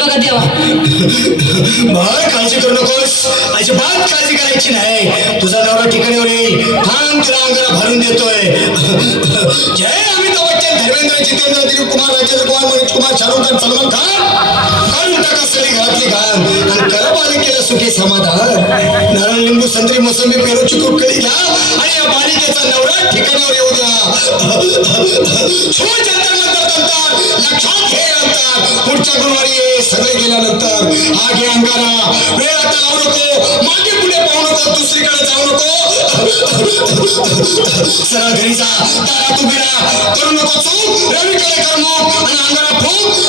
बघा देवा बाळ काळजी करू नकोस बाळ काळजी करायची नाही तुझा नवरा ठिकाणीवर येईल ठाम तिला भरून देतोय जय आम्ही बच्चन धर्मेंद्र जितेंद्र दिलीप कुमार राजेंद्र कुमार कुमार शाहरुख खान सलमान खान आणि सुखी समाधान संत्री मोसंबी या नवरा ठिकाणावर येऊ आगे अंगारा वेळ आता लावू नको मागे पुढे पाहू नको दुसरीकडे जाऊ नको सरळ घरी जा दारा तू बिडा करू नको चूक रवीकडे करू नको आणि अंगारा फूक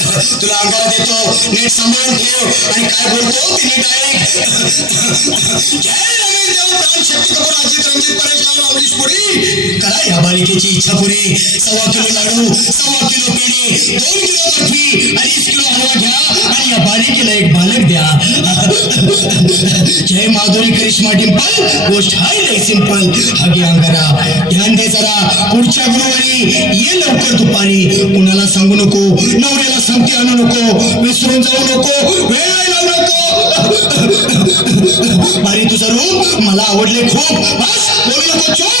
तुला आगाव देतो नीट सांभाळून ठेव आणि काय बोलतो तिने डायरेक्ट करा या बालिकेची इच्छा पुरी सव्वा किलो लाडू सव्वा किलो पेढे दोन किलो बर्फी तिला एक बालक द्या जय माधुरी करिश्मा डिंपल गोष्ट हाय लय सिंपल हगे अंगारा ध्यान दे जरा पुढच्या गुरुवारी ये लवकर दुपारी कुणाला सांगू नको नवऱ्याला सांगते आणू नको विसरून जाऊ नको वेळ लावू नको अरे तुझं मला आवडले खूप बस बोलू नको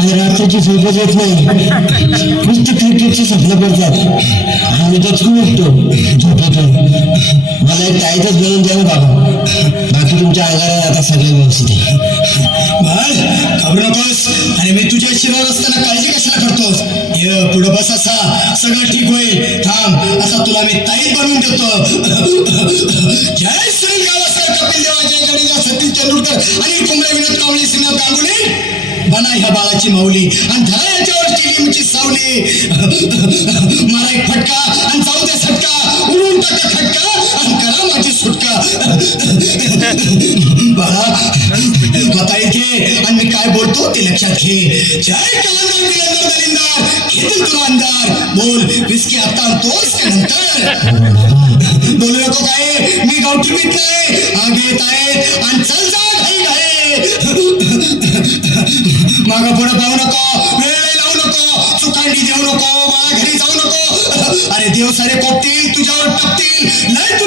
आणि रात्रीची झोपच येत नाही नुसती क्रिकेटची स्वप्न पडतात आणि त्याच खूप उठतो झोपेतून मला एक टाईटच बनवून द्या हो बाबा बाकी तुमच्या अंगाला आता सगळे व्यवस्थित आहे घाबरू बस आणि मी तुझ्या शिरवर असताना काळजी कशाला करतोस ये पुढं बस असा सगळं ठीक होईल थांब असा तुला मी ताईत बनवून देतो जय श्री गावासाहेब कपिल जय देवाच्या सतीश चंद्रकर आणि कुंभाई विनोद कावळे सिन्हा गांगुली बाळाची माऊली आणि धरा याच्यावरची लिमची सावली मला एक फटका आणि जाऊ दे सटका उडून टाका खटका आणि करा माझी सुटका बाळा स्वतः घे आणि मी काय बोलतो ते लक्षात घे जय तुला अंधार बोल विस्की आता तोच नंतर बोलू नको काय मी गावठी मित्र आहे हा घेत आहे मागं पुढं पाहू नको वेळ लावू नको चुकांडी देऊ नको मला घरी जाऊ नको अरे देव सारे कोपतील तुझ्यावर टपतील नाही